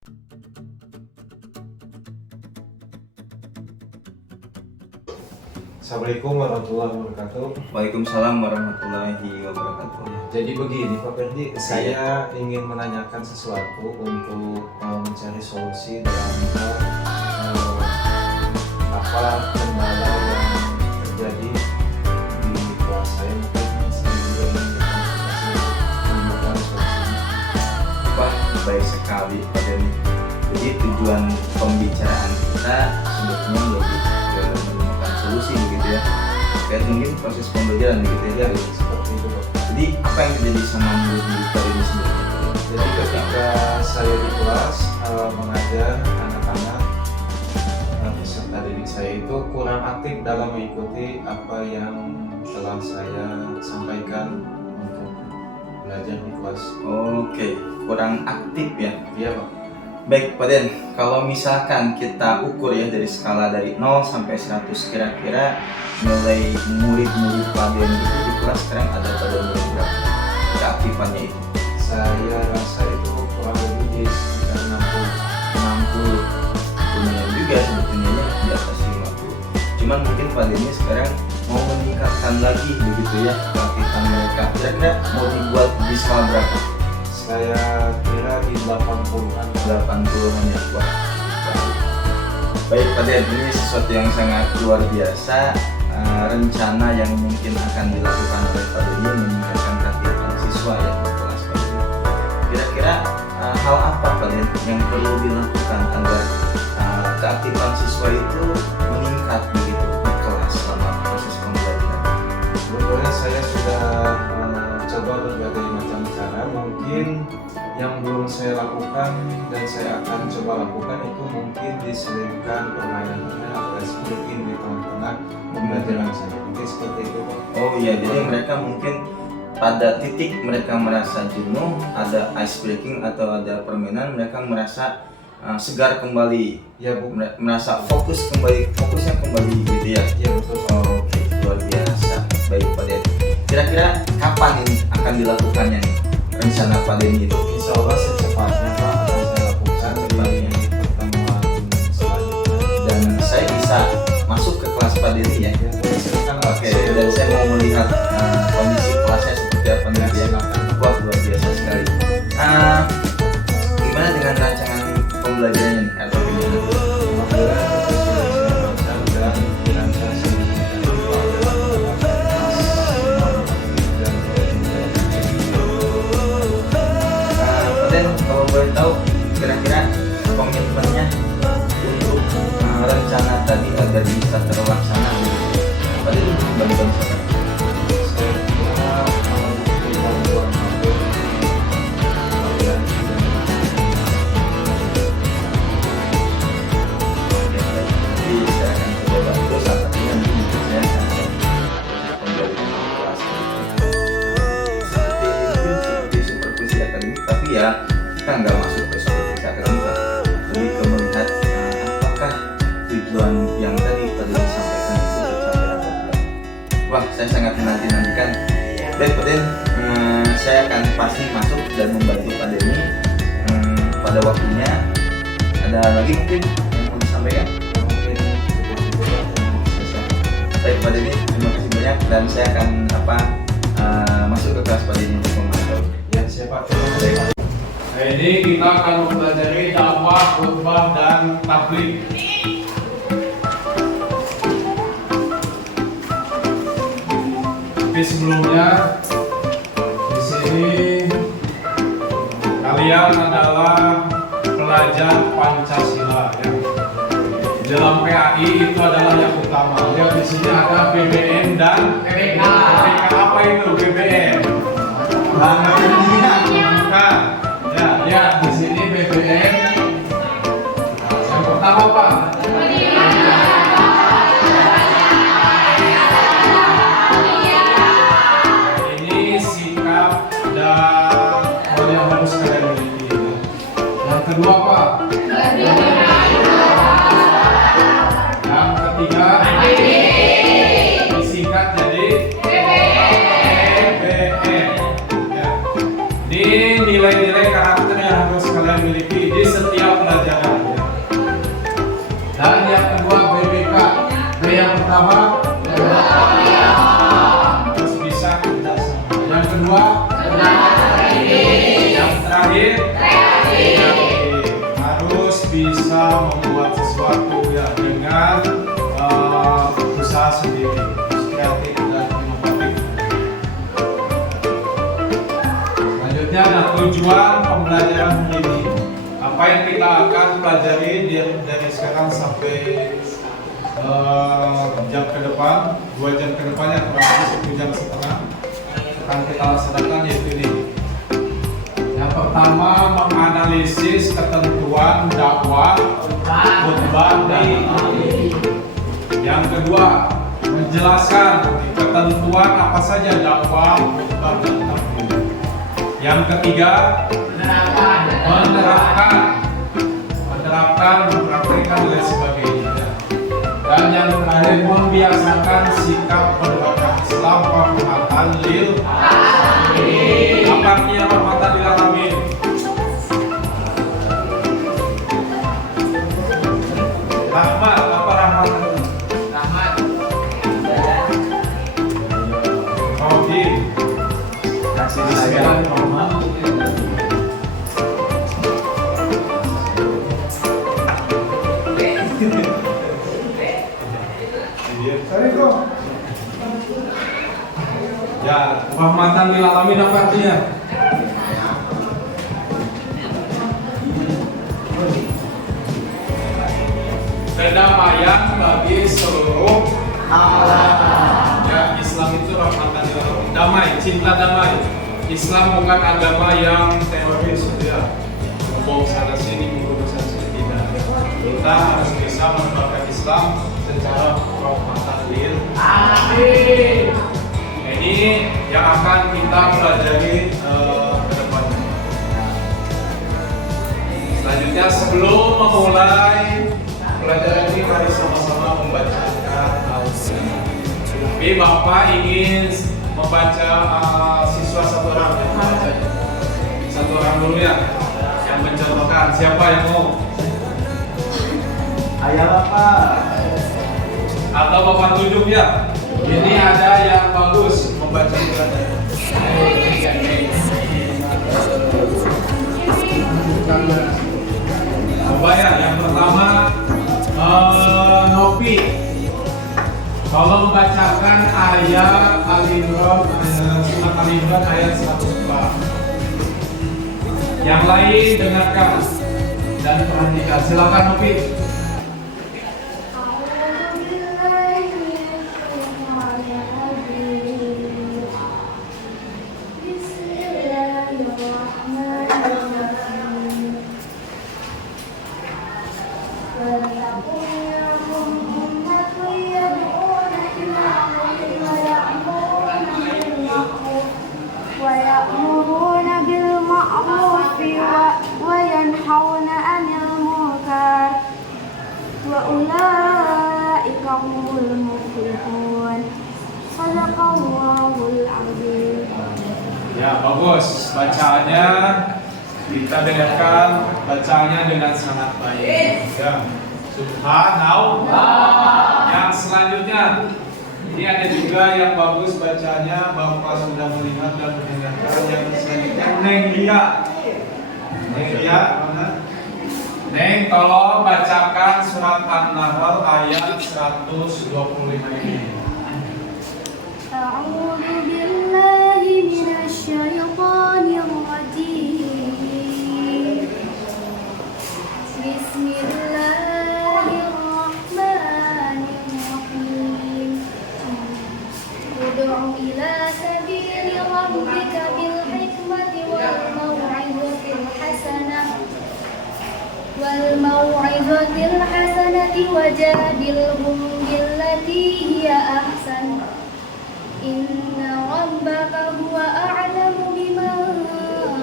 Assalamualaikum warahmatullahi wabarakatuh. Waalaikumsalam warahmatullahi wabarakatuh. Jadi begini Pak Ferdi, saya ingin menanyakan sesuatu untuk mencari solusi dalam apa kendala yang terjadi di kelas saya. Mungkin saya juga menemukan solusinya. Wah, baik sekali Pak Denny. Jadi tujuan pembicaraan kita sebetulnya lebih ke menemukan solusi begitu ya. Kayak mungkin proses pembelajaran begitu ya. Seperti itu Pak. Jadi apa yang terjadi sama murid Pak Denny sebenarnya? Jadi ketika saya di kelas mengajar anak-anak, peserta didik saya itu kurang aktif dalam mengikuti apa yang telah saya sampaikan untuk belajar di kelas. Oke, kurang aktif ya. Iya Pak. Baik Pak Den, kalau misalkan kita ukur ya dari skala dari 0 sampai 100, kira-kira nilai murid-murid Pak Den itu di kelas sekarang ada pada nilai berapa keaktifannya itu? Saya rasa itu kurang lebih di sekitar 60. Lumayan juga sebetulnya ya, di atas 50. Cuman mungkin Pak Denny sekarang mau meningkatkan lagi begitu ya keaktifan mereka. Kira-kira mau dibuat di skala berapa? Saya kira di 80-an. 80-an ya. Wah, baik Pak Den, ini sesuatu yang sangat luar biasa. Rencana yang mungkin akan dilakukan oleh Pak Denny meningkatkan keaktifan siswa ya di kelas Pak Denny. Kira-kira hal apa Pak Den yang perlu dilakukan agar keaktifan siswa itu meningkat begitu di kelas selama proses pembelajaran? Sebetulnya saya sudah coba berbagai macam cara. Mungkin yang belum saya lakukan dan saya akan coba lakukan itu mungkin diselipkan permainan-permainan atau mungkin di tengah-tengah pembelajaran saya. Mungkin seperti itu Pak. Oh iya, jadi mereka mungkin pada titik mereka merasa jenuh, ada ice breaking atau ada permainan, mereka merasa segar kembali, Ya Bu. merasa fokusnya kembali gitu ya. Ya betul. Oke, luar biasa. Baik Pak Den. Kira-kira kapan ini akan dilakukannya nih rencana Pak Denny itu? Insya Allah secepatnya Pak akan saya lakukan di pertemuan selanjutnya. Dan saya bisa masuk ke kelas Pak Denny ya. Ya, silakan. Oke, dan saya mau melihat kondisi kelasnya seperti apa nih ya. Silakan. Wah, luar biasa sekali. Gimana dengan rancangan pembelajarannya nih atau gimana? Alhamdulillah saya baca dan dirancang Dan kalau boleh tahu kira-kira komitmennya untuk rencana tadi agar bisa terlaksana apa itu bagaimana? saya kira kita kurang mampu kalian Jadi saya akan coba bantu salah satunya mungkin saya akan pembelajaran kelas seperti supervisi akademik, tapi ya kita nggak masuk ke supervisi akademik, lebih ke melihat apakah tujuan yang tadi disampaikan itu tercapai atau tidak. Wah, saya sangat menanti-nantikan. Baik Pak Den, saya akan pasti masuk dan membantu Pak Denny pada waktunya. Ada lagi mungkin yang mau disampaikan? mungkin cukup Baik Pak Denny, terima kasih banyak dan saya akan masuk ke kelas Pak Denny untuk memantau. ya siapa terima Nah, ini kita akan mempelajari dakwah, khutbah, dan tabligh. Tapi sebelumnya di sini kalian adalah pelajar Pancasila ya. Dalam PAI itu adalah yang utama. Lihat di sini ada BBM dan PPK. PPK apa itu BBM? Bukan. Ya, lihat di sini BBM. Yang pertama apa? Ini sikap dan hal yang harus kalian miliki. Yang kedua apa? Yang ketiga disingkat jadi BBM. Ya. Ini nilai-nilai karakter yang harus kalian miliki di setiap pelajaran. Dan yang kedua BBK. Yang pertama harus bisa kerjasama. Yang kedua yang terakhir harus bisa membuat sesuatu ya dengan usaha sendiri, kreatif dan inovatif. Selanjutnya ada tujuan pembelajaran ini. Apa yang kita akan pelajari dari sekarang sampai jam ke depan, 2 jam ke depannya kurang lebih 1 jam setengah akan kita laksanakan, yaitu ini. Yang pertama, menganalisis ketentuan dakwah, khutbah dan hadis. Yang kedua, menjelaskan ketentuan apa saja dakwah, khutbah dan hadis. Yang ketiga, menerapkan, mempraktikkan dan sebagainya. Dan yang terakhir, membiasakan sikap penerapan Islam rahmatan lil alamin. Apa artinya rahmatan lil alamin? Rahmat, apa rahmat? Rahmat. Rahim. Kasih sayang rahmat. Ya, rahmatan lil alamin apa artinya? Kedamaian bagi seluruh alam. Ya, Islam itu rahmatan lil alamin. Damai, cinta damai. Islam bukan agama yang teroris, ya. Ngomong sana sini, ngomong sana sini, tidak. Kita harus bisa menerapkan Islam secara rahmatan lil alamin. Ini yang akan kita pelajari ke depannya. Selanjutnya, sebelum memulai pelajaran ini, mari sama-sama membacakan Al-Quran. Tapi Bapak ingin membaca siswa satu orang yang membacanya. Satu orang dulu ya, yang mencontohkan. Siapa yang mau? Ayah Bapak. Atau Bapak tunjuk ya? Ini ada yang bagus membaca Quran. Coba ya, yang pertama Nopi. Kalau membacakan ayat Al-Imran, surat Al-Imran ayat 104. Yang lain dengarkan dan perhatikan. Silakan Nopi. ويأمرون بالمعروف وينهون عن المنكر وأولئك هم المفلحون صدق الله العظيم. Ya, bagus. Bacaannya kita dengarkan, bacaannya dengan sangat baik. Ya. Subhanallah. Yang selanjutnya, ini ada juga yang bagus bacanya, Bapak sudah melihat dan mendengarkan. Yang selanjutnya, Neng Lia. Neng Lia, mana? Neng, tolong bacakan surat An-Nahl ayat 125 ini. أعوذ بالله من الشيطان الرجيم بسم الله الرحمن الرحيم ادع إلى سبيل ربك بالحكمة والموعظة الحسنة وجادلهم بالتي هي أحسن إن ربك هو أعلم بمن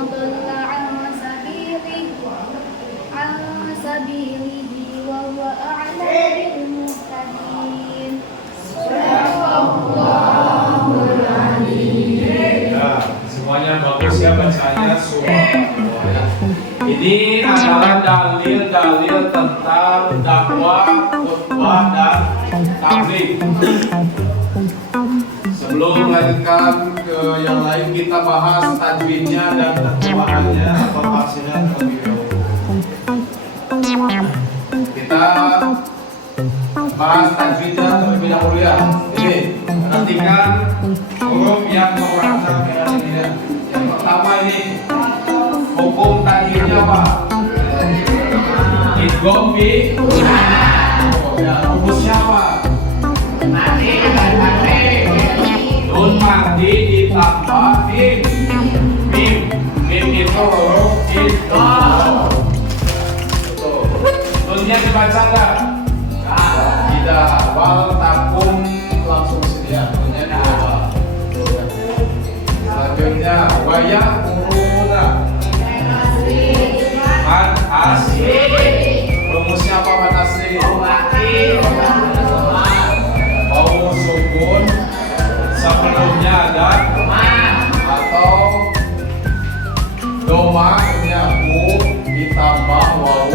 ضل عن سبيله وهو أعلم بالمهتدين. Ya, semuanya bagus ya bacanya, subhanallah. Ini adalah dalil-dalil tentang dakwah, khutbah, dan tabligh. Sebelum melanjutkan ke yang lain, kita bahas tajwidnya dan terjemahannya atau tafsirnya terlebih dahulu. Kita bahas tajwidnya terlebih dahulu ya. Ini perhatikan huruf yang merancang ini ya. Yang pertama ini hukum tajwidnya apa? Idgham bi ya, rumusnya apa? Nun mati ditambah mim. Mim itu huruf idgham. Betul. Nunnya dibaca enggak? Tidak. Wal takum langsung sedia. Nunnya dibaca. Selanjutnya waya uruna. Mad asli. Rumusnya apa mad asli? Mau sukun sebelumnya ada atau domaknya bu ditambah waw.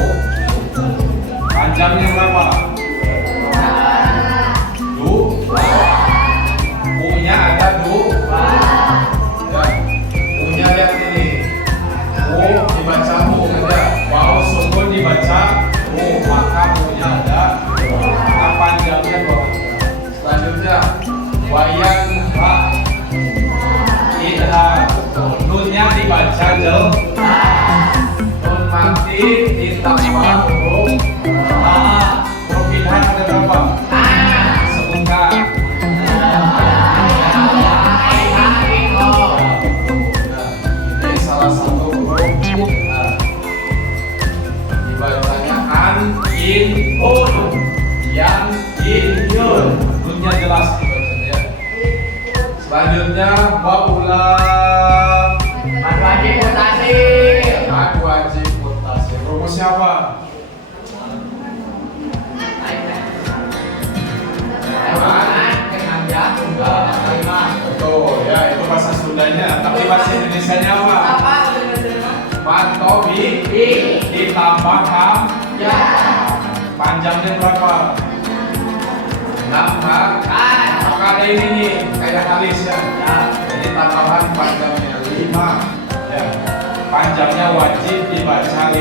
Panjangnya berapa? Du. Bu-nya ada du. Ya. Bu-nya lihat ini. Bu dibaca bu saja. Waw sukun dibaca bu, maka bu-nya ada. Maka panjangnya berapa? Selanjutnya wayan ha idhar. Nunnya dibaca jel. Nun mati ditambah huruf ha. Huruf idhar ada berapa? Sebutkan. Ini salah satu huruf idhar. Dibacanya an in un. Yang in yun. Nunnya jelas dibacanya. Selanjutnya waula mad wajib muttasil. Rumusnya apa? Betul ya, itu bahasa Sundanya. Tapi bahasa Indonesianya apa? Pantobi ditambah ham ya. Panjangnya berapa? 6 maka ada ini nih kayak alis ya. Jadi tambahan panjangnya 5 ya. Panjangnya wajib dibaca 5.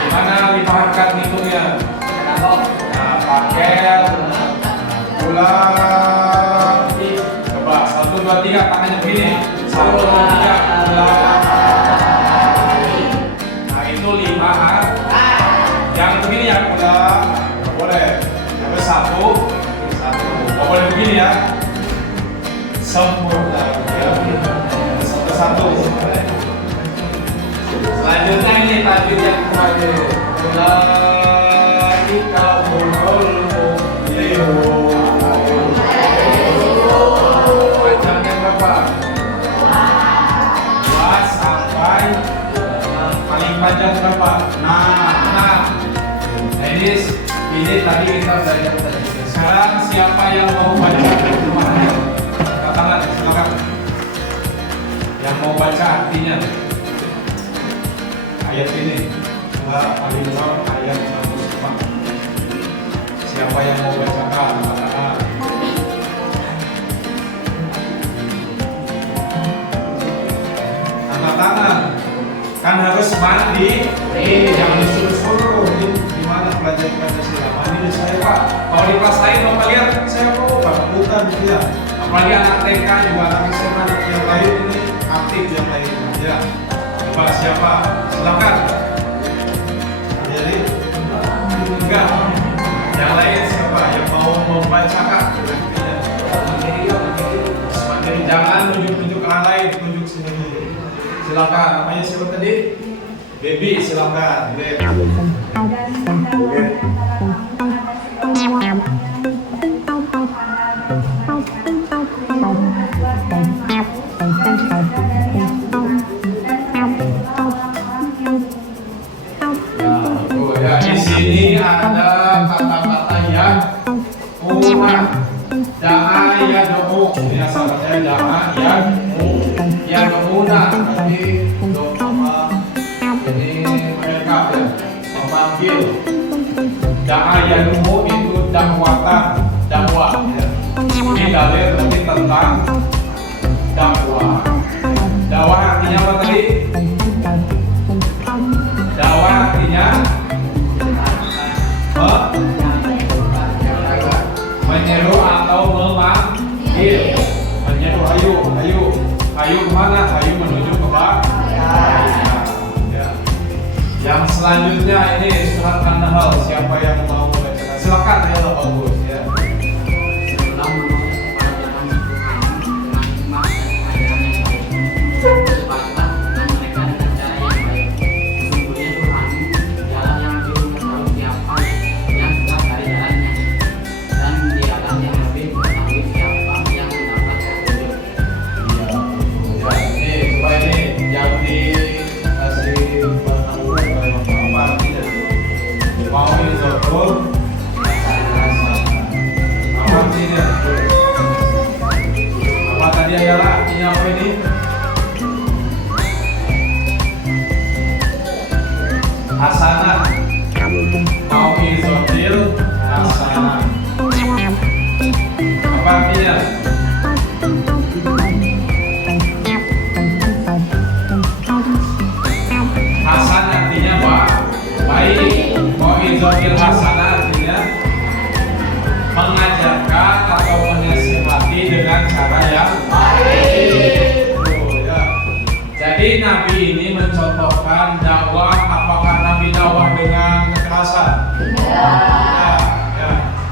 Gimana dipahamkan hitungnya? Nah, pakai gula. Coba 1 2 3 tangannya begini. 1 2 3 gula. Nah itu 5 yang begini ya gula. Nggak boleh. Yang 1 nggak boleh begini ya. Sempurna ya. Satu-satu. Selanjutnya ini tajwid yang terakhir. Ulaika humul muflihun. Panjangnya berapa? 2 sampai paling panjang berapa? 6. Nah ini tadi kita belajar tadi. Sekarang siapa yang mau baca? Angkat tangan, silakan. Yang mau baca artinya ayat ini. Surah Al-Imran ayat 104. Siapa yang mau bacakan? Angkat tangan. Angkat tangan. Kan harus mandi. Jangan disuruh-suruh. Gimana pelajar Pancasila? Mandi di saya Pak. Kalau di kelas lain Bapak lihat saya mau Pak, bukan gitu ya. Apalagi anak TK juga anak SMA yang lain ini aktif yang lain ya. Coba siapa? Silakan. Jadi enggak. Yang lain siapa yang mau membacakan? Semakin jangan tunjuk-tunjuk orang lain, tunjuk sini dulu. Silakan. Namanya siapa tadi? Baby, silakan. Di sini ada kata-kata yang punah. Da'a yad'u. Ini asalnya da'a yad'u. Yad'una. Nanti untuk apa? Ini manggil. Da'ayanuhu itu dakwatan, dakwah ya. Ini dalil berarti tentang dakwah. Dakwah artinya apa tadi? Dakwah artinya menyeru atau memanggil. Menyeru, ayo kemana? Ayo menuju ke barat. Ya. Yang selanjutnya ini surat An-Nahl. Siapa yang mau membacakan? Silakan ya, bagus ya. Apa tadi adalah artinya apa ini? Hasanah. Mau izotil hasanah. Apa artinya? Hasan artinya apa? Baik. Mau izotil hasanah artinya mengajarkan atau menasihati dengan cara yang baik. Ya. Jadi Nabi ini mencontohkan dakwah. Apakah Nabi dakwah dengan kekerasan? Ya.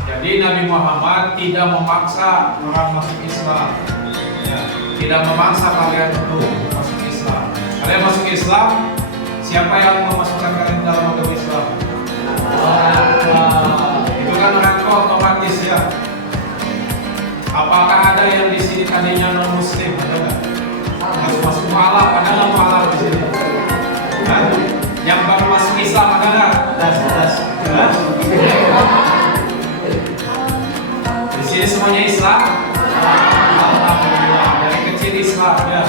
Jadi Nabi Muhammad tidak memaksa orang masuk Islam. Ya. Tidak memaksa kalian untuk masuk Islam. Kalian masuk Islam, siapa yang memasukkan kalian dalam agama Islam? Itu kan orang tua otomatis ya. Apakah ada yang di sini tadinya non Muslim? Ada nggak? Harus masuk mualaf, ada nggak mualaf di sini? Hah? Yang baru masuk Islam ada nggak? Hah? Di sini semuanya Islam. Alhamdulillah, dari kecil Islam ya.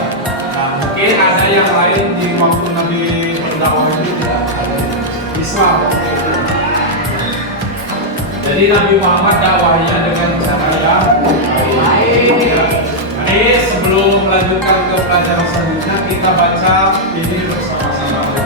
Nah, mungkin ada yang lain di waktu Nabi berdakwah itu tidak ada Islam. Jadi Nabi Muhammad dakwahnya dengan cara yang baik. Ya. Jadi sebelum melanjutkan ke pelajaran selanjutnya kita baca ini bersama-sama.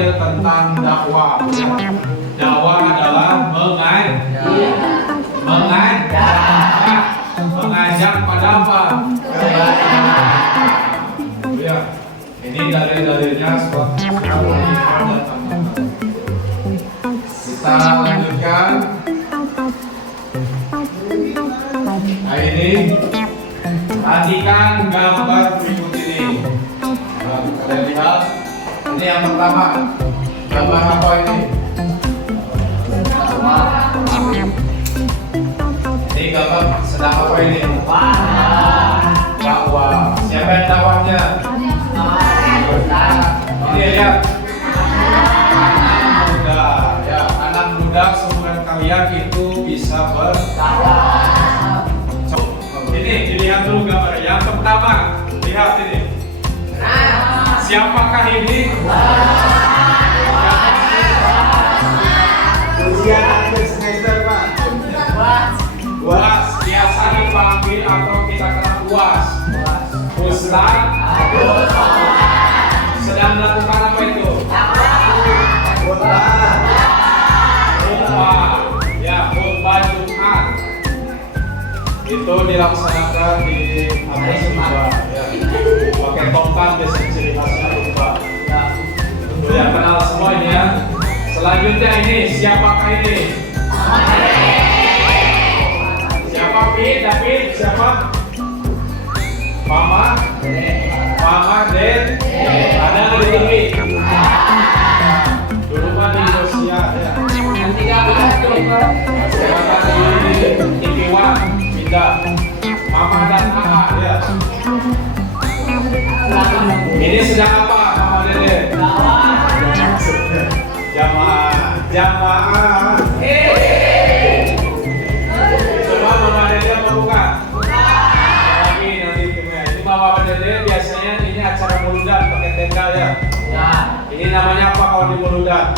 Tentang dakwah. Dakwah adalah mengajak pada apa? Ya, ini dalil-dalilnya surat Al-Baqarah dan An-Nahl. Kita lanjutkan. Nah ini, perhatikan gambar berikut ini. Nah, kalian lihat. Ini yang pertama, gambar apa ini? Ini gambar sedang apa ini? Dakwah. Siapa yang dakwahnya? lihat. Anak muda, ya anak muda seumuran kalian itu bisa Ini dilihat dulu gambar. Yang pertama, lihat ini. Siapakah ini? Ujian akhir semester, Pak. UAS biasa dipanggil atau kita kenal UAS. Ustaz sedang melakukan apa itu? Khutbah. Ya, khutbah Jumat. Itu dilaksanakan di atas khutbah. Ya. Pakai tongkat biasanya ciri khasnya khutbah. Tentu yang kenal semua ini ya. Selanjutnya ini siapakah ini? Siapa David? Siapa? Mama? Mama, Ded? Ada di TV? Dulu kan di sosial ya. Sekarang di TV One pindah. Mama dan AA ya. Ini sedang apa Mama Dede? Jamaah. Coba Mama Dede mau buka? Lagi nanti timnya. Ini Mama Dede biasanya ini acara muludan pakai tenda ya. Ini namanya apa kalau di muludan?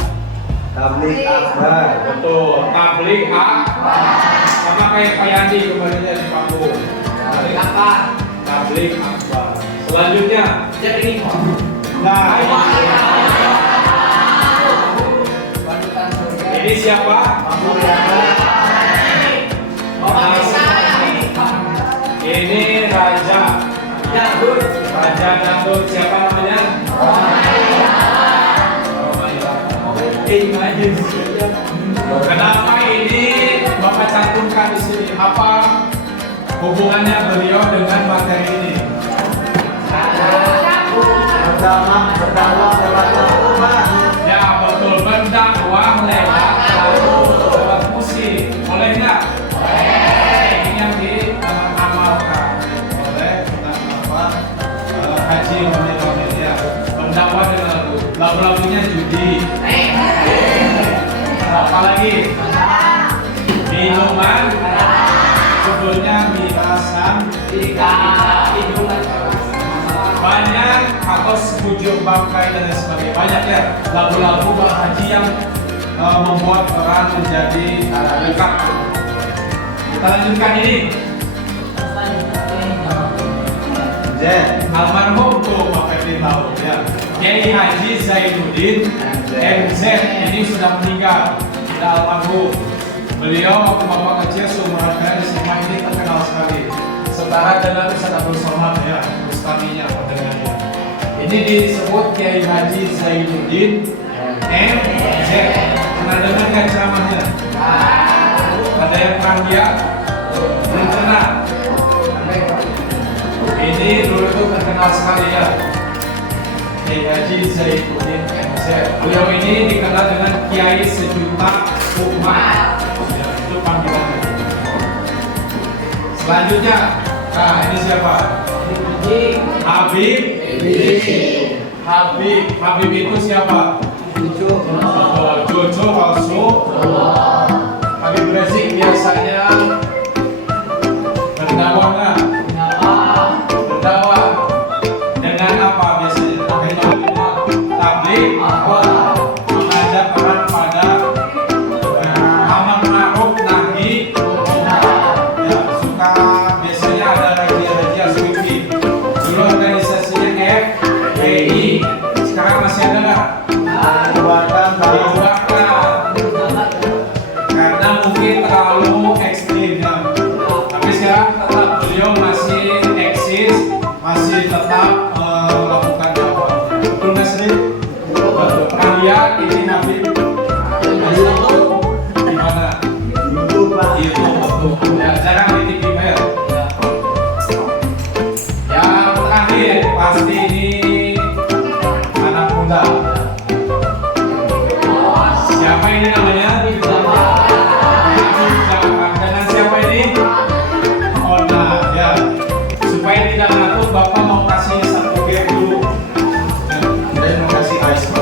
Tablik akbar. Betul, tablik sama kayak Pak Yandi kemarinnya di panggung. Tablik akbar. Tablik akbar. Selanjutnya, nah ini siapa? Ini Raja Dangdut. Siapa namanya? Kenapa ini Bapak cantumkan di sini? Apa hubungannya beliau dengan materi ini? Berdakwah lewat lagu, Pak. Ya betul, berdakwah lewat musik. Boleh nggak? Ini yang diamalkan oleh Haji Muhammad ya. Berdakwah dengan lagu. Lagu-lagunya judi. Apa lagi? Minuman. Sebelumnya mirasan. Banyak atau sebujuk bangkai dan lain sebagainya. Banyak ya lagu-lagu Bang Haji yang membuat orang menjadi dekat. Kita lanjutkan ini. Almarhum tuh Pak Febri tahu ya. Kiai Haji Zainuddin MZ ini sudah meninggal, sudah almarhum. Beliau waktu bapak kecil seumuran kalian di SMA ini terkenal sekali. Setara dengan Ustaz Abdul Somad ya, Ustaminya pendengarnya. Ini disebut Kiai Haji Zainuddin MZ. Pernah dengar nggak ceramahnya? Ada yang pernah lihat? Belum pernah. Ini dulu itu terkenal sekali ya. Kiai Haji Zainuddin MZ. Beliau ini dikenal dengan Kiai Sejuta Umat. Ya, itu panggilannya. Selanjutnya, nah ini siapa? Habib itu siapa? Jojo palsu. Habib Rizik biasanya berdakwah. Berdakwah dengan apa biasanya? Pakai tablik, mengajak orang pada amar ma'ruf nahi. Ya, suka biasanya ada razia sweeping. Dulu organisasinya FPI, sekarang masih ada nggak? Dibubarkan karena mungkin terlalu ekstrim ya. Tapi sekarang tetap beliau masih eksis, masih tetap melakukan dakwah. Betul nggak Sri? Kalian ini Habib gimana? Itu betul. Ya, jangan di TV Mer. Yang terakhir pasti ini anak muda. Siapa ini namanya? Dengan siapa ini? Ona ya. Supaya tidak ngantuk, Bapak mau kasih satu game dulu. Dan mau kasih ice.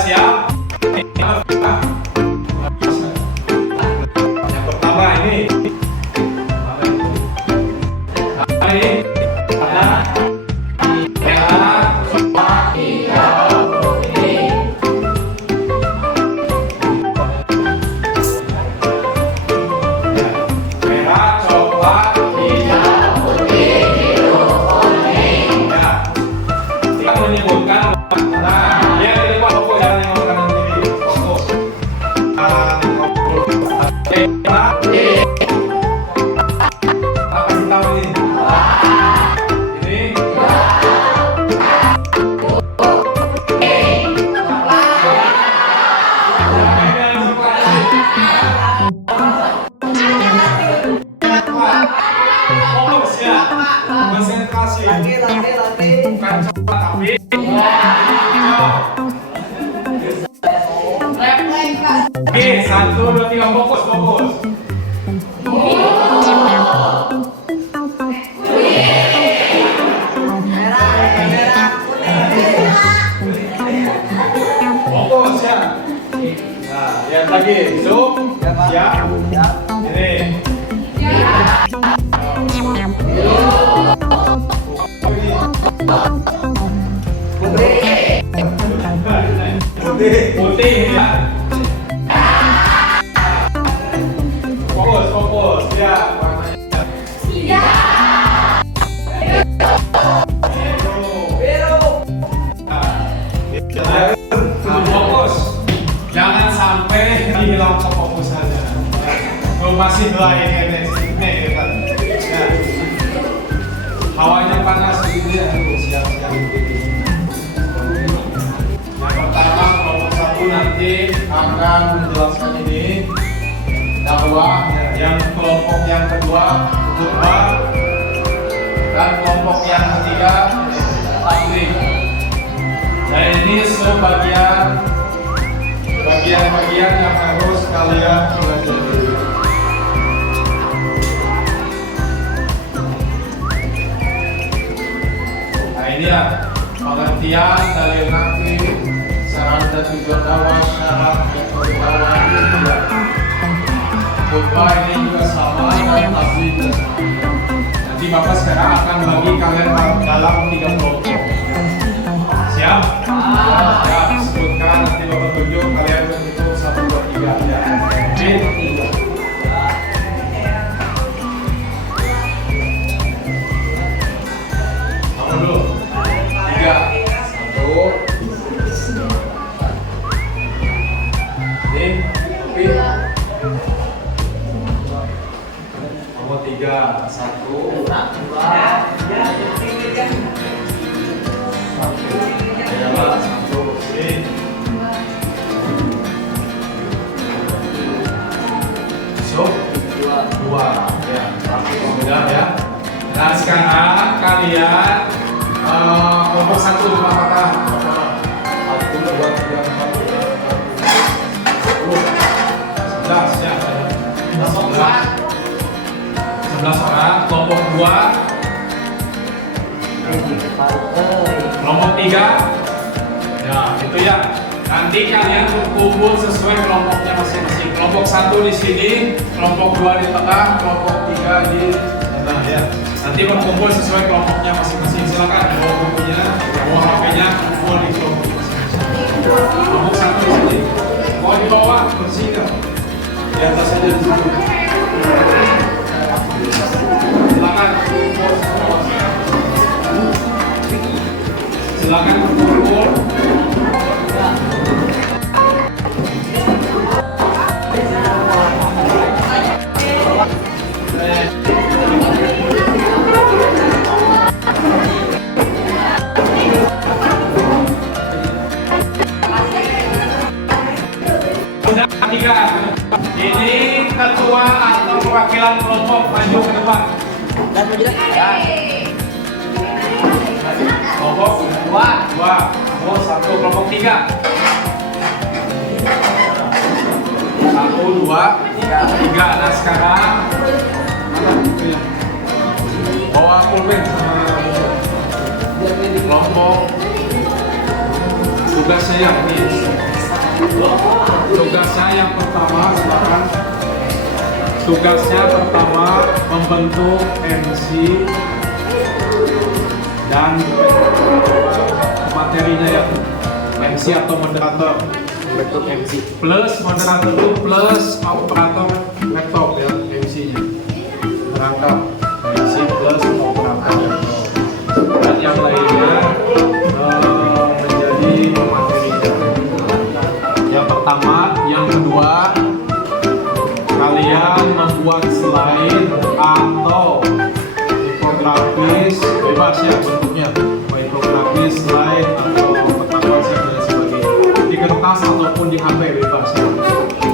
siap? Yang pertama ini. Apa ini? Ada merah, coklat, hijau, putih. Merah, coklat, hijau, putih, biru, kuning. Ya. Kita menyebutkan. Nah, dia di depan fokus, jangan nengok kanan kiri. Fokus. Apa yang tahu ini? Ini. Fokus ya. Konsentrasi. Bukan coklat tapi hijau. Oke, 1, 2, 3, fokus. Fokus ya. Nah, lihat lagi. Zoom. Siap. Ini. Putih ya. Fokus ya. Fokus. Jangan sampai hilang kefokusannya. Masih lain ini. Hawanya panas gitu ya. Siap-siap. Yang pertama kelompok 1 nanti akan menjelaskan ini dakwah, yang kelompok yang kedua khutbah, dan kelompok yang ketiga taklim. Dan ini bagian-bagian yang harus kalian pelajari. Nah ini ya pengertian dalil nakli, saran dan tujuan dakwah, syarat metode dakwah. Khutbah ini juga sama dan taklim juga sama. Nanti Bapak sekarang akan bagi kalian dalam 3 kelompok. Siap? Siap. Sebutkan nanti Bapak tunjuk kalian berhitung 1, 2, 3 ya. Oke. Kamu dulu. 3. 1. Ini. Kopi. Nomor 3. 1. Adalah 1. Ini. So, 2. Ya, sudah ya. Nah sekarang kalian kelompok 1 lima kata. 1, 2, 3, 4, 5, 10, 11 ya. 11 orang. Kelompok 2. Kelompok 3. Ya itu ya. Nanti kalian berkumpul sesuai kelompoknya masing-masing. Kelompok 1 di sini, kelompok 2 di tengah, kelompok 3 di tengah ya. Nanti berkumpul sesuai kelompoknya masing-masing. Silakan bawa bukunya, bawa HP-nya, kumpul di kelompok masing-masing. Kelompok 1 di sini. Mau di bawah bersih nggak? Di atas saja di situ. Silakan. Silakan berkumpul. Ini ketua atau perwakilan kelompok maju ke depan. Kelompok 2, kelompok 1, kelompok 3. 1, 2, 3. Nah sekarang bawa pulpen sama kelompok tugasnya ini. Tugasnya yang pertama sekarang. Tugasnya pertama membentuk MC dan materinya ya MC atau moderator. Bentuk MC. Plus moderator itu plus operator laptop ya MC-nya. Perangkat MC plus operator laptop. Dan yang lainnya menjadi materinya. Yang pertama, yang kedua, kalian membuat slide atau infografis bebas ya bentuknya, infografis, slide atau peta konsep dan sebagainya di kertas ataupun di HP bebas ya.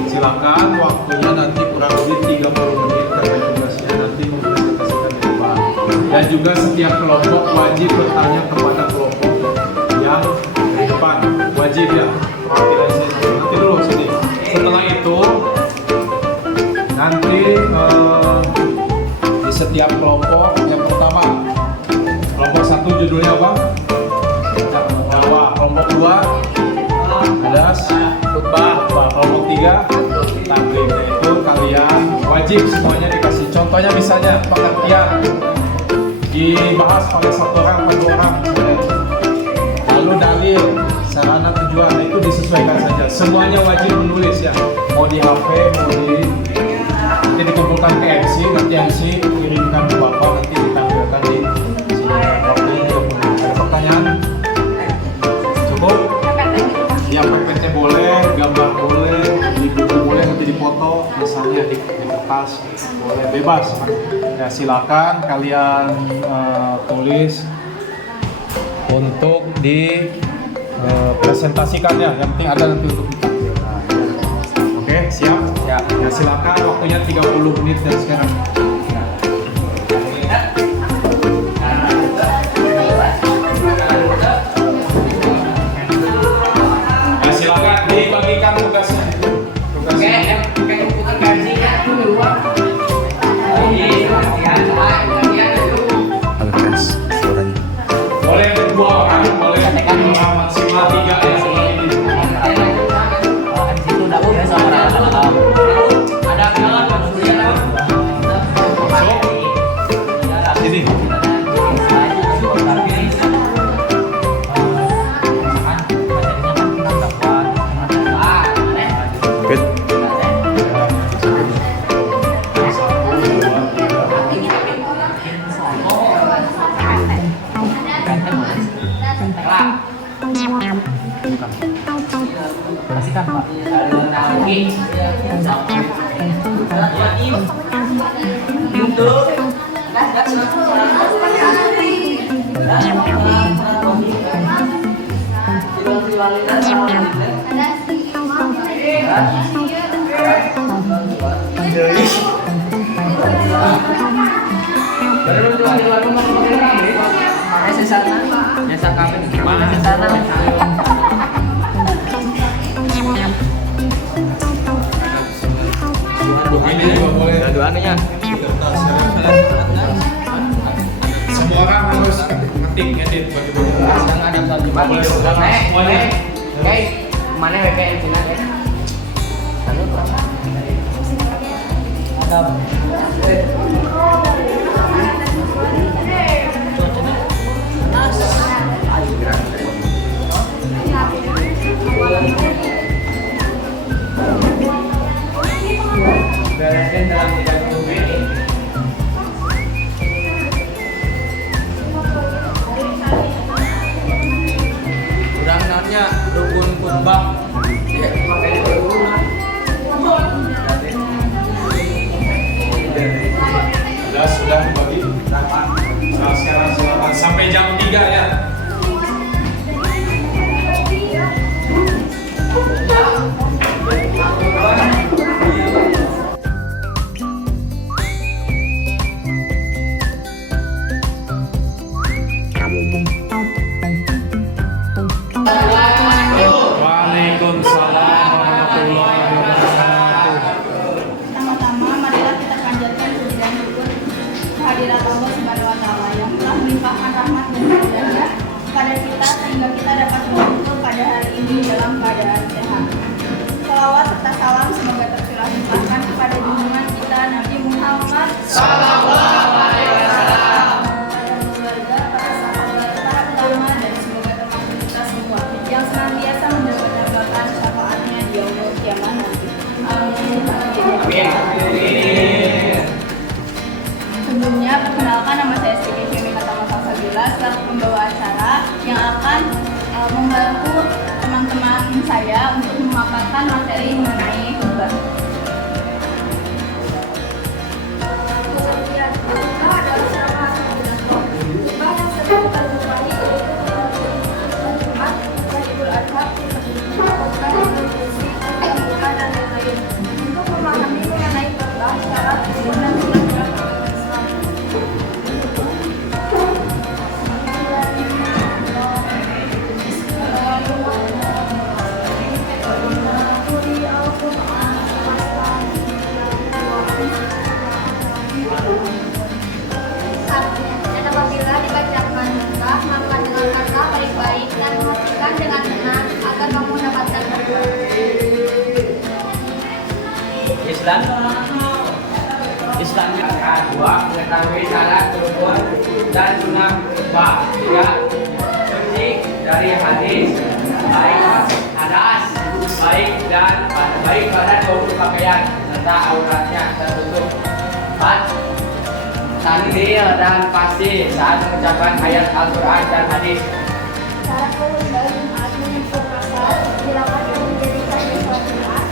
Silakan, waktunya nanti kurang lebih 30 menit karena tugasnya nanti mempresentasikan di depan. Dan juga setiap kelompok wajib bertanya kepada kelompok yang di depan, wajib ya. Perwakilan saya nanti dulu sini. Setelah itu nanti di setiap kelompok yang pertama, kelompok 1 judulnya apa? Dakwah. Kelompok 2 ada khutbah. Kelompok 3 taklim. Itu kalian wajib semuanya dikasih. Contohnya misalnya pengertian dibahas oleh 1 orang atau 2 orang. Lalu dalil, sarana tujuan itu disesuaikan saja. Semuanya wajib menulis ya. Mau di HP, mau di nanti dikumpulkan ke MC, nanti MC kirimkan ke Bapak, nanti ditampilkan di sini. Waktunya 30 menit. Ada pertanyaan? Cukup? Ya, PPT boleh, gambar boleh, di buku boleh, nanti dipoto, misalnya di kertas boleh, bebas. Ya silakan kalian tulis untuk di presentasikannya. Yang penting ada nanti untuk ditampilkan. Oke, siap? Siap. Ya silakan, waktunya 30 menit dari sekarang. Ya silakan dibagikan tugasnya. Tugasnya. Boleh ada 2 orang, boleh maksimal 3 ya. Sini. Kasihkan Pak. Ini juga boleh. Dua-duanya. Semua orang harus ngetik, ngedit bagi-bagi. Yang ada satu Boleh semuanya. Guys, mana VPN sini guys? Urang-urangnya rukun khutbah. Sudah dibagi. Sebelumnya, perkenalkan nama saya Siti Syamila Salsabila selaku pembawa acara yang akan membantu teman-teman saya untuk memaparkan materi mengenai khutbah. Kemudian, khutbah adalah ceramah atau pidato. Khutbah yang sering kita jumpai yaitu khutbah Jumat, khutbah Idul Adha, khutbah Idul Fitri, khutbah dan lain-lain. Untuk memahami mengenai khutbah secara umum dan siap-siap Islam. Dan apabila dibacakan khutbah, maka dengarkanlah baik-baik dan perhatikan dengan tenang agar kamu mendapatkan berkah. Islam yang kedua mengetahui syarat rukun dan sunnah khutbah. Tiga, suci dari hadis, baik hadas, baik badan maupun pakaian serta auratnya tertutup. Empat, takdir dan pasti saat mengucapkan ayat Al-Quran dan hadis. Syarat khutbah Jumat menyebut pasal dilakukan yang menjadikan sholat Jumat,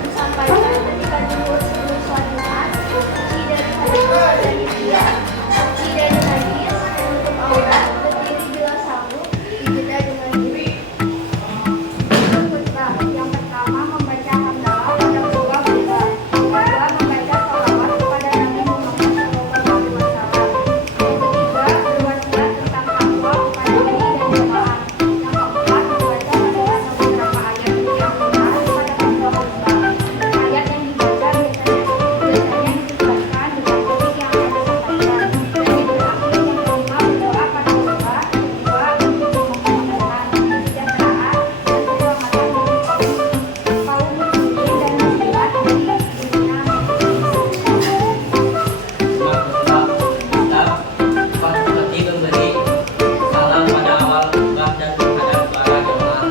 disampaikan ketika zuhur sebelum sholat Jumat, suci dari hadis dan isya, suci dari najis, menutup aurat, berdiri bila sanggup, dijeda dengan diri. Khutbah yang pertama membaca hamdalah pada khutbah khutbah, kedua membaca sholawat kepada Nabi Muhammad SAW, yang ketiga berwasiat tentang takwa kepada diri dan jemaah, yang keempat membaca kalimat beberapa ayat yang benar pada khutbah khutbah. Ayat yang dibaca biasanya disesuaikan dengan topik yang akan disampaikan, dan yang terakhir yang kelima berdoa pada khutbah, kedua untuk memperkenalkan kesejahteraan dan keselamatan bagi kaum muslimin dan muslimat di dunia. Seperti memberi salam pada awal khutbah dan menghadap para jemaah.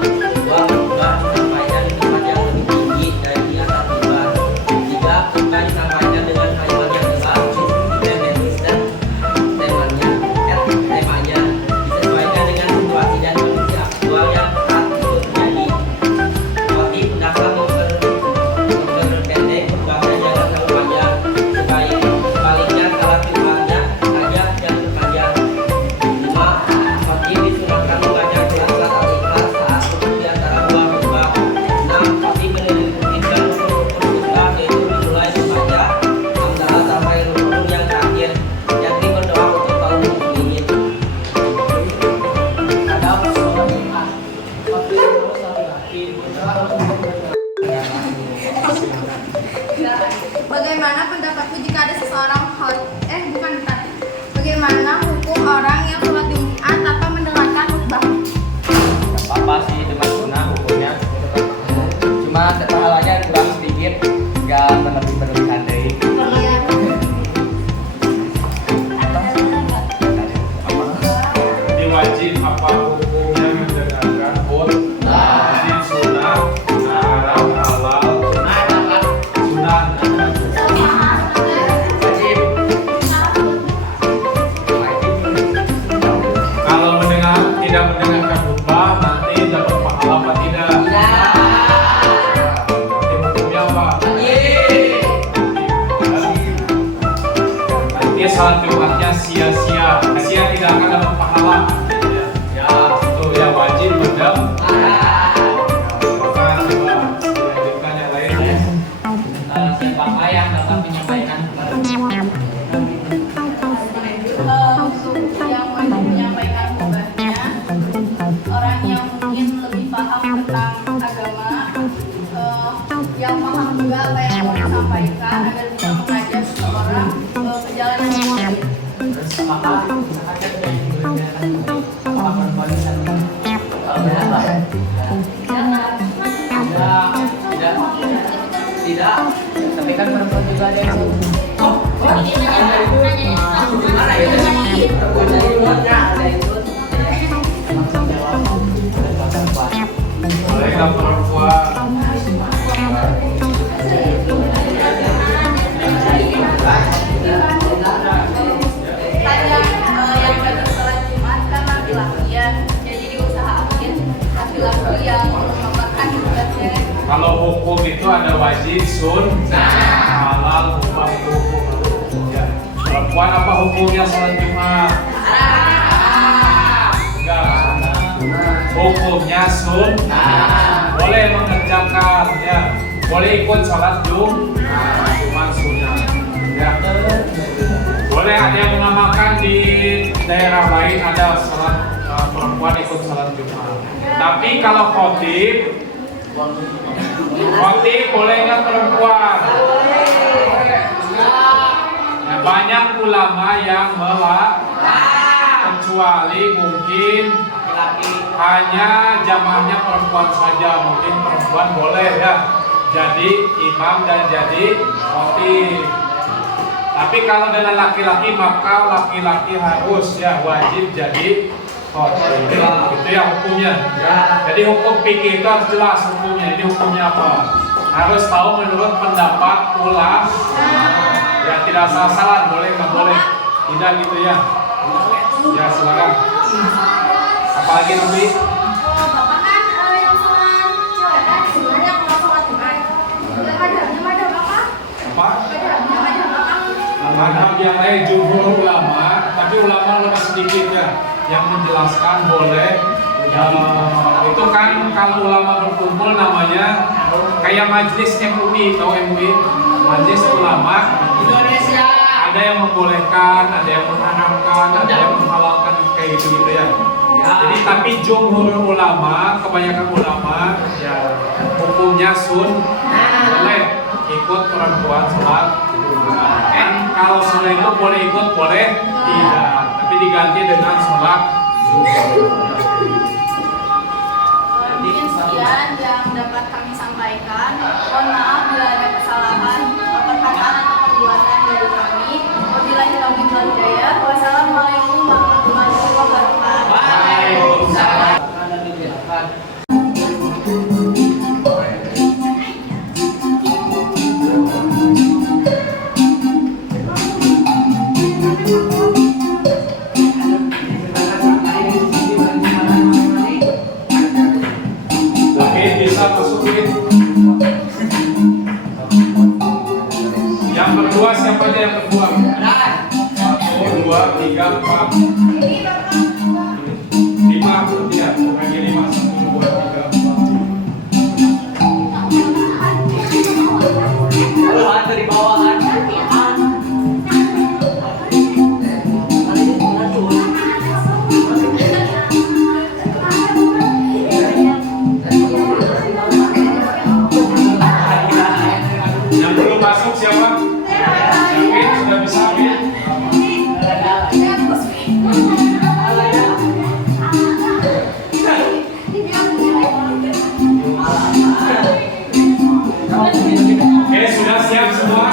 Dua, khutbah disampaikan di tempat yang lebih tinggi dari di atas mimbar. Tiga, khutbah disampaikan dengan kalimat yang jelas dan konsisten. Temanya disesuaikan dengan situasi dan kondisi aktual yang saat itu terjadi. Seperti pendasar memperpendek khutbahnya jangan terlalu panjang. Sebaliknya salat khutbahnya saja jangan terpanjang. Lima, seperti disunahkan membaca surat Al-Ikhlas saat duduk di antara dua khutbah. Enam, seperti menunjukkan rukun khutbah yaitu dimulai membaca hamdalah sampai rukun yang terakhir, yakni berdoa untuk kaum muslimin. Adab sholat Jumat. Bagaimana pendapatku jika ada seseorang bagaimana hukum orang yang sholat Jumat tanpa mendengarkan khutbah? Apa sih cuma sunnah hukumnya? Cuma pahalanya kurang sedikit, nggak berlebihan deh. Ini wajib apa hukumnya mendengarkan khutbah? Wajib, sunnah, haram, halal, sunnah. Kalau tidak mendengarkan khutbah nanti dapat pahala apa tidak? Nanti hukumnya apa? Nanti salat Jumatnya sia-sia. Sia tidak akan dapat pahala. Ya, itu ya wajib mendengarkan. Coba dilanjutkan yang lainnya. Siapa yang dapat menyampaikan kepada Untuk yang wajib menyampaikan khutbahnya, orang yang mungkin lebih paham tentang agama, yang paham juga apa yang mau disampaikan agar bisa mengajak seseorang ke jalan yang baik. Tidak, tapi kan perempuan juga ada yang Mereka perempuan. hukum itu ada wajib, halal, mubah itu hukum. Ya. Perempuan apa hukumnya salat Jumat? Enggak. Hukumnya boleh mengerjakan, ya. Boleh ikut salat Jumat, cuma sunnah. Ya. Boleh ada yang menamakan di daerah lain ada salat perempuan ikut salat Jumat. Tapi kalau khotib boleh nggak perempuan? Nah, banyak ulama yang kecuali mungkin hanya jamaahnya perempuan saja, mungkin perempuan boleh ya jadi imam dan jadi khotib. Tapi kalau dengan laki-laki maka laki-laki harus ya wajib jadi khotib. Itu ya hukumnya. Jadi hukum fikih itu harus jelas hukumnya. Ini hukumnya apa? Harus tahu menurut pendapat ulama. Ya tidak salah-salah, boleh nggak boleh? Tidak gitu ya. Ya silakan. Apalagi nanti? Bapak kan yang sholat cewek kan sebenarnya kalau sholat Jumat madhabnya Bapak? Apa? Madhabnya Bapak? Madhab yang lain jumhur ulama, tapi ulama lebih sedikit ya yang menjelaskan boleh. Itu kan kalau ulama berkumpul namanya kayak majelis MUI, tahu MUI? Majelis Ulama Indonesia. Ada yang membolehkan, ada yang mengharamkan, ada yang menghalalkan kayak gitu ya. Jadi tapi jumhur ulama, kebanyakan ulama ya hukumnya boleh ikut perempuan sholat. Kan kalau sholat itu boleh ikut, boleh tidak, tapi diganti dengan sholat zuhur. Mungkin sekian yang dapat kami sampaikan. Mohon maaf bila ada kesalahan, perkataan atau perbuatan dari kami. Wabillahi taufiq wal hidayah. Wassalamualaikum warahmatullahi wabarakatuh. Waalaikumsalam. Oke, bisa masukin. Yang berdua siapa aja yang berdua? 1, 2, 3, 4, 5, ya, bagi 5, 1, 2, 3, 4. Halo, dari bawah kan? Yang belum masuk siapa? Yakin sudah bisa ambil? Oke, sudah siap semua?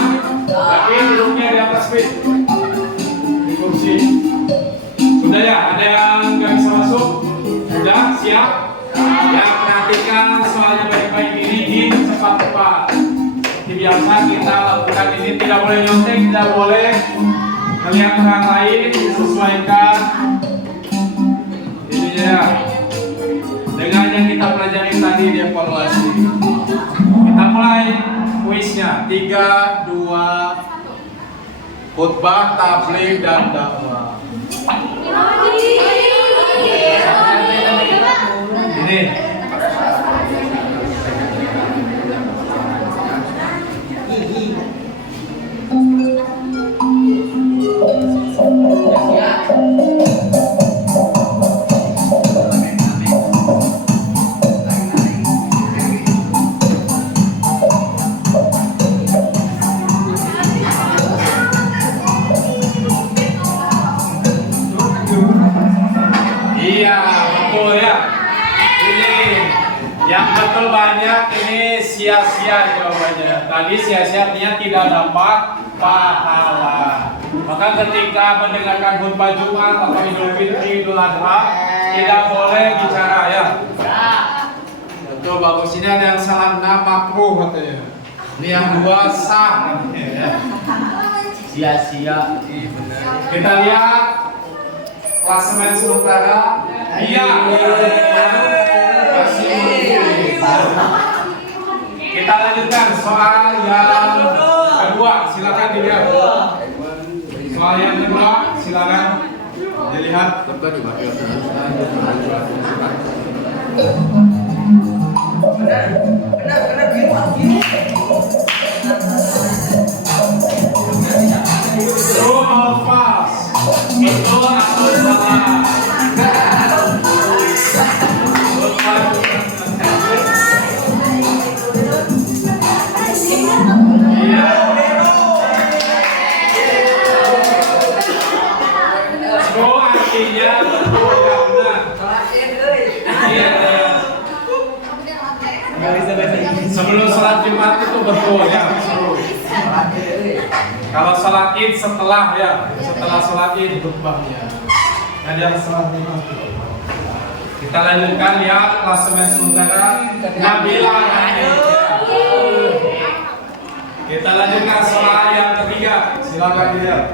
Tapi duduknya di atas fit. Di kursi. Sudah ya? Ada yang nggak bisa masuk? Sudah siap? Ya, perhatikan soalnya baik-baik ini di cepat-cepat. Seperti biasa kita lakukan ini, tidak boleh nyontek, tidak boleh melihat orang lain, disesuaikan ini ya dengan yang kita pelajari tadi di evaluasi. Kita mulai kuisnya 3, 2 khutbah, tabligh dan dakwah. Ini iya, betul ya. Ini yang betul banyak, ini sia-sia jawabannya. Tadi sia-sia artinya tidak dapat pahala. Maka ketika mendengarkan khutbah Jumat atau Idul Fitri, Idul Adha, tidak boleh bicara ya. Betul, bagus. Ini ada yang salah makruh katanya. Ini yang dua sah katanya ya. Sia-sia. Kita lihat klasemen sementara. Iya. Masih. Kita Kita lanjutkan soal yang kedua. Silakan dilihat. Soal yang kedua, silakan dilihat. True or false? Betul atau salah? True artinya betul ya benar. Iya. Sebelum sholat Jumat itu betul ya. Kalau sholat Id setelah ya, setelah sholat Id khutbahnya. Ada sholat Jumat. Kita lanjutkan ya klasemen sementara Nabila. Kita lanjutkan soal yang ketiga. Silakan dilihat.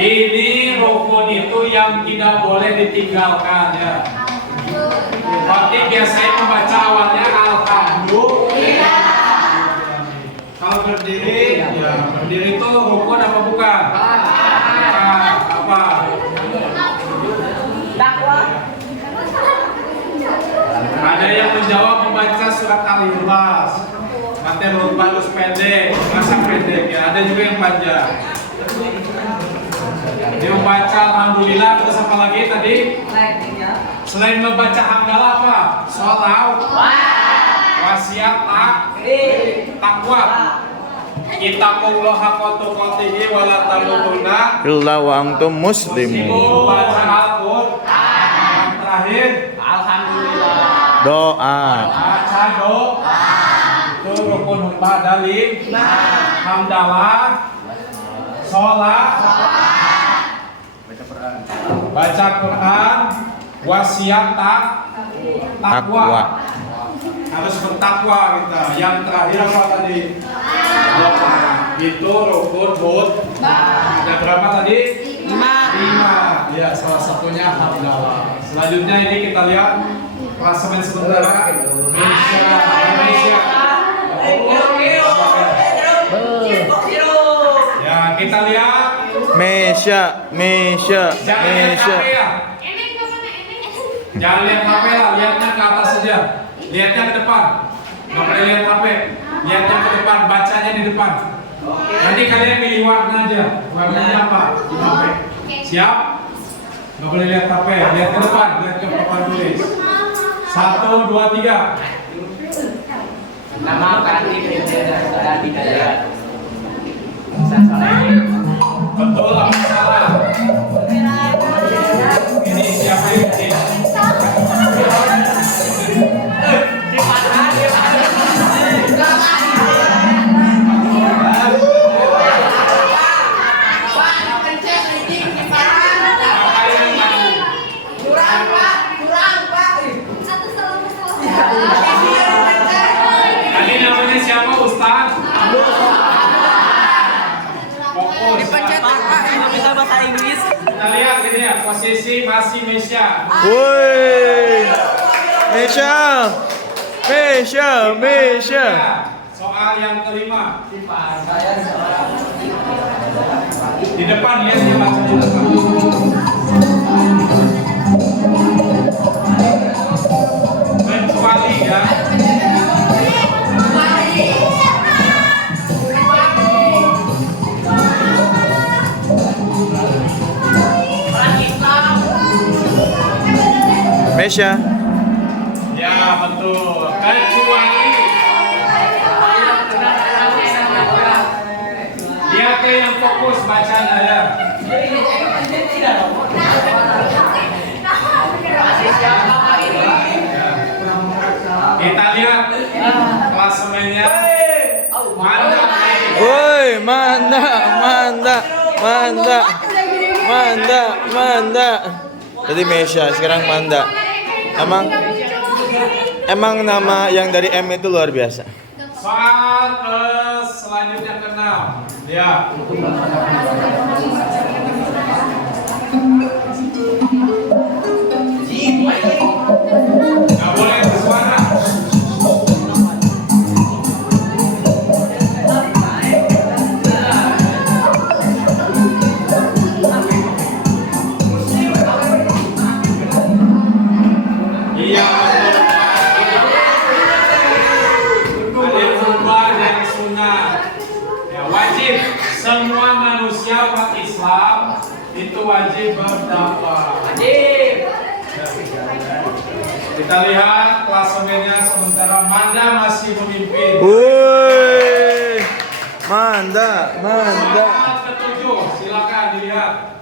Ini rukun itu yang tidak boleh ditinggalkan ya. Berarti biasanya membaca awalnya alhamdulillah. Kalau berdiri, ya berdiri itu rukun apa bukan? Apa? Dakwah. Ada yang menjawab membaca surat Al-Ikhlas. Nanti harus pendek, masa pendek ya. Ada juga yang panjang. Dia membaca alhamdulillah, terus apa lagi tadi? Selain membaca hamdalah apa? Sholawat, wasiat, takwa. Ittaqullah haqqa tuqatih wa la tamutunna illa wa antum muslimun. Baca Al-Qur'an. Yang terakhir, Alhamdulillah. Doa. baca doa. Itu rukun 4 dalil. Hamdalah, sholat, baca Quran, wasiat, takwa. Harus bertakwa kita. Yang terakhir apa tadi? Doa. Itu rukun ada berapa tadi? 5. Ya, salah satunya hamdalah. Selanjutnya ini kita lihat klasemen sementara Indonesia. Ya, kita lihat. Jangan lihat HP ya. Jangan lihat HP lah, lihatnya ke atas saja. Lihatnya ke depan. Nggak boleh lihat HP. Lihatnya ke depan, bacanya di depan. Nanti kalian pilih warna aja. Warnanya apa? Di HP. Siap? Nggak boleh lihat HP. Lihat ke depan, lihat ke papan tulis. 1, 2, 3. Nama karantina tidak ada. Betul apa salah? Ini siapa yang bikin? Tadi namanya siapa, Ustaz? Fokus. Bisa bahasa Inggris. Kita lihat ini ya, posisi masih Mesya. Woi. Mesya. Soal yang kelima. Di depan lihat dia baca di depan. Kecuali ya. Mesya. Ya betul. Kecuali. Lihat ke yang fokus bacanya ya. Kita lihat klasemennya. Mana? Woi, mana? Manda. Tadi Mesya, sekarang Manda. Emang nama yang dari M itu luar biasa. Soal selanjutnya ke-6. Ya. Nggak boleh bersuara. Iya, ada rubah dan sunnah. Ya, wajib semua manusia umat Islam itu wajib berdakwah. Wajib. Kita lihat klasemennya sementara Manda masih memimpin. Woi, Manda. Soal ke-7, silakan dilihat.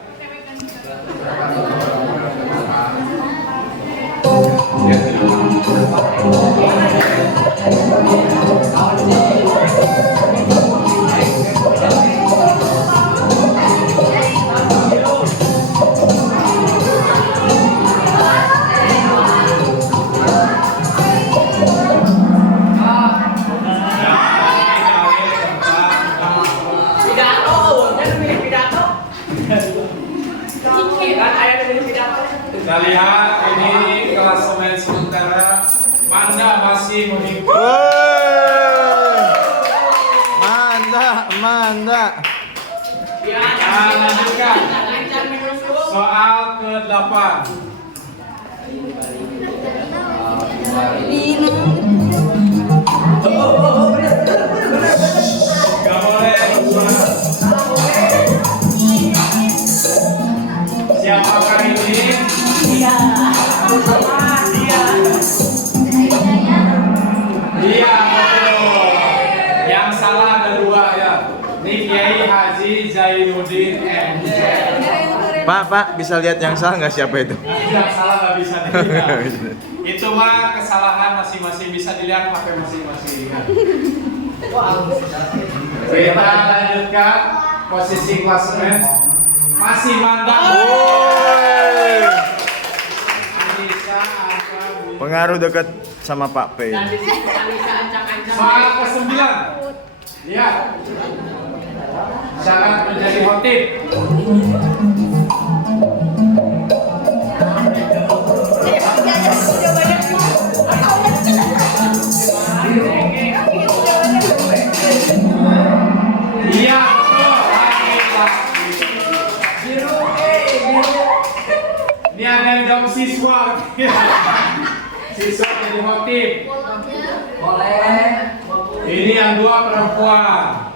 Kita lihat ini klasemen sementara Manda masih memimpin. Woi, Manda. Kita lanjutkan soal ke-8. Gak boleh bersuara. Siapakah ini? Iya, betul. Yang salah ada 2 ya. Ini Kiai Haji Zainuddin M. Pak, bisa lihat yang salah nggak siapa itu? Yang salah nggak bisa dilihat. Itu mah kesalahan masing-masing, bisa dilihat pakai masing-masing. Kita lanjutkan posisi klasemen. Masih Manda. Anissa akan Pengaruh dekat sama Pak P. soal ke-9. Lihat. Syarat menjadi khotib. Iya, betul. Laki-laki. Ini ada yang jawab siswa. Siswa jadi khotib. Boleh. Ini yang 2 perempuan.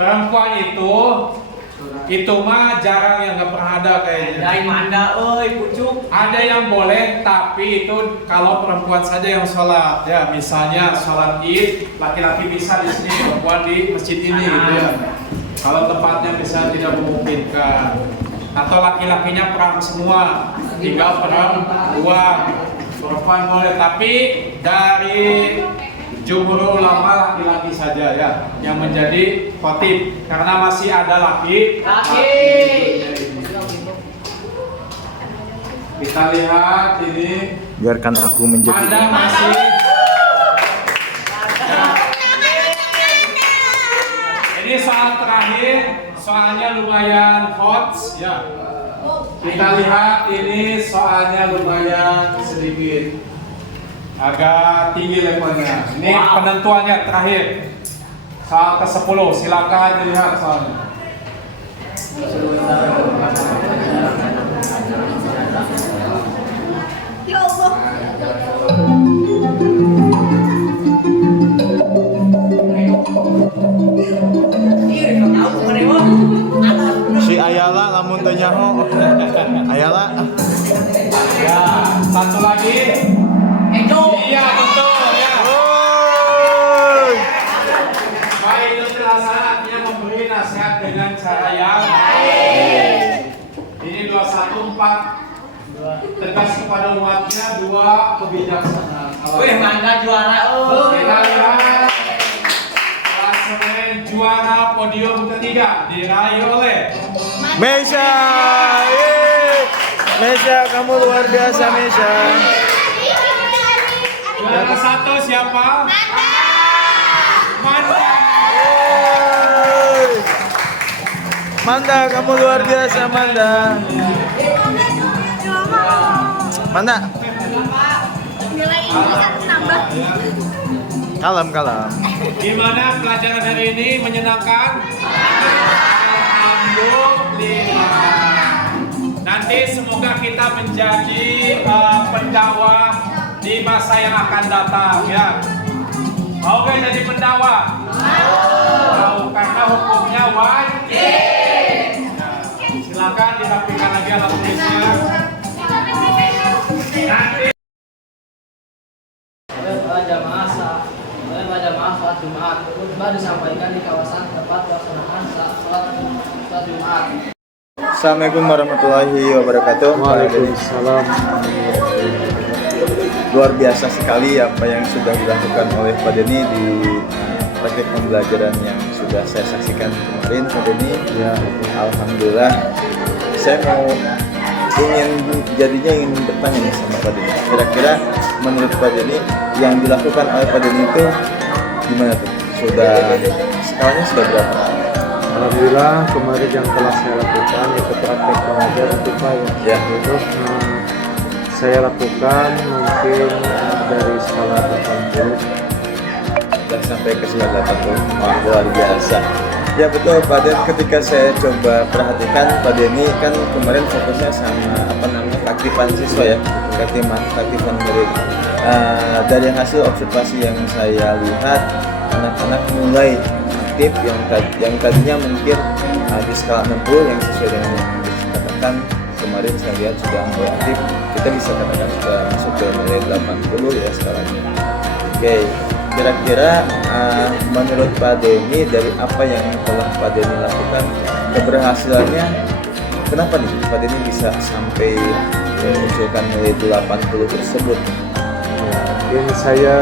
Perempuan itu mah jarang yang nggak pernah ada kayaknya. Dari Manda, pucuk. Ada yang boleh, tapi itu kalau perempuan saja yang sholat. Ya, misalnya sholat Id, laki-laki bisa di sini, perempuan di masjid ini, gitu ya. Kalau tempatnya bisa tidak memungkinkan, atau laki-lakinya perang semua, tinggal perempuan. Perempuan boleh, tapi dari jumhur ulama laki-laki saja ya yang menjadi khotib, karena masih ada laki. Kita lihat ini. Biarkan aku menjadi. Anda masih. Ini soal terakhir, soalnya lumayan hot ya. Kita lihat ini soalnya lumayan sedikit agak tinggi levelnya. Ini penentuannya terakhir. Soal ke-10, silakan dilihat soalnya. Ya Allah. Si Ayala lamun teu nyaho. Ayala. Ya, satu lagi. Iya, betul ya. Woi. Baik, itu terasa artinya memberi nasihat dengan cara yang baik. Ini 214. Tegas kepada umatnya, 2 kebijaksanaan. Manda juara. Kita lihat klasemen juara. juara podium ketiga diraih oleh Mesha. Yeay. Mesha, kamu luar biasa Mesha. juara satu siapa? Manda. Yeay. Manda, kamu luar biasa Manda. Manda. Nilai Inggris tambah. Kalem. Gimana pelajaran hari ini, menyenangkan? Alhamdulillah. Nanti semoga kita menjadi pendakwah di masa yang akan datang ya. Mau gak jadi pendakwah? Mau, karena hukumnya wajib. Nah, silakan dirapikan lagi alat tulisnya. Nanti oleh jamaah sholat Jumat khutbah disampaikan di kawasan tempat pelaksanaan sholat Jumat. Assalamualaikum warahmatullahi wabarakatuh. Waalaikumsalam. Luar biasa sekali apa yang sudah dilakukan oleh Pak Denny di praktek pembelajaran yang sudah saya saksikan kemarin Pak Denny. Ya, alhamdulillah. Saya ingin bertanya nih sama Pak Denny. Kira-kira menurut Pak Denny yang dilakukan oleh Pak Denny itu gimana tuh? Skalanya sudah berapa? Alhamdulillah kemarin yang telah saya lakukan itu praktek pengajaran itu Pak Ya. Itu saya lakukan mungkin dari skala 80. Sudah sampai ke skala 80. Wah, luar biasa. Ya betul Pak Den, ketika saya coba perhatikan Pak Denny kan kemarin fokusnya sama keaktifan siswa ya, keaktifan murid. Dari hasil observasi yang saya lihat, anak-anak mulai aktif yang tadinya mungkin di skala 60 yang sesuai dengan yang dikatakan kemarin saya lihat sudah mulai aktif. Kita bisa katakan sudah masuk ke nilai 80 ya skalanya. Oke, kira-kira menurut Pak Denny dari apa yang telah Pak Denny lakukan, keberhasilannya kenapa nih Pak Denny bisa sampai memunculkan nilai 80 tersebut? Mungkin saya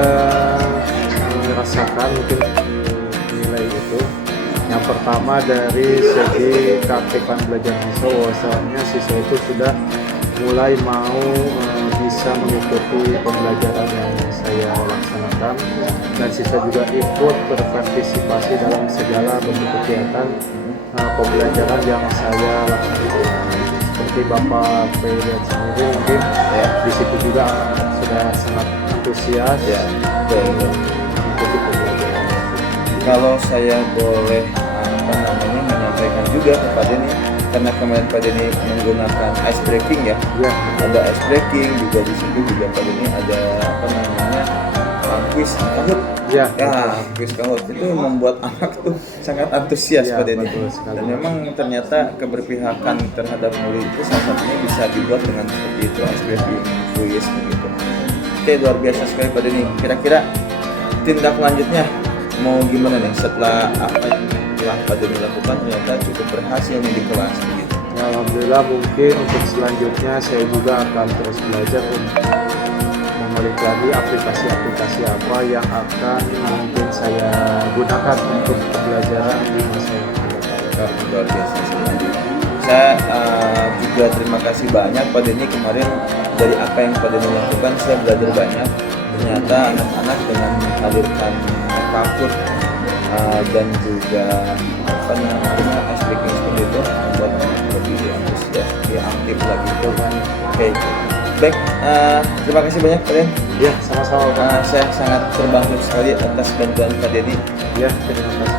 merasakan mungkin nilai itu yang pertama dari segi keaktifan belajar siswa, bahwasanya siswa itu sudah mulai mau bisa mengikuti pembelajaran yang saya laksanakan, dan siswa juga ikut berpartisipasi dalam segala bentuk kegiatan pembelajaran yang saya laksanakan. Seperti Bapak lihat sendiri mungkin Ya. di situ juga sudah sangat antusias Ya, betul. mengikuti pembelajaran. Kalau saya boleh menyampaikan juga ke Pak Denny, karena kemarin Pak Denny menggunakan ice breaking ya, ada ice breaking juga di situ juga Pak Denny ada quiz kahut. Ya, Quiz kahut itu membuat anak tuh sangat antusias Ya, Pak Denny. betul sekali. Dan memang ternyata keberpihakan terhadap murid itu salah satunya bisa dibuat dengan seperti itu, ice breaking, quiz begitu. Oke, luar biasa sekali Pak Denny. Kira-kira tindak lanjutnya mau gimana nih setelah apa yang telah Pak Denny lakukan ternyata cukup berhasil nih di kelas begitu. Ya, alhamdulillah mungkin untuk selanjutnya saya juga akan terus belajar untuk mengulik lagi aplikasi-aplikasi apa yang akan mungkin saya gunakan untuk pembelajaran di masa yang akan datang. Luar biasa sekali. Saya juga terima kasih banyak Pak Denny kemarin dari apa yang Pak Denny lakukan saya belajar banyak. Ternyata anak-anak dengan menghadirkan kaput dan juga ice breaking seperti itu membuat anak lebih antusias, lebih aktif lagi. Oke. Baik, terima kasih banyak Pak Den. Ya, sama-sama Pak. Saya sangat terbantu sekali atas bantuan Pak Denny. Ya, terima kasih.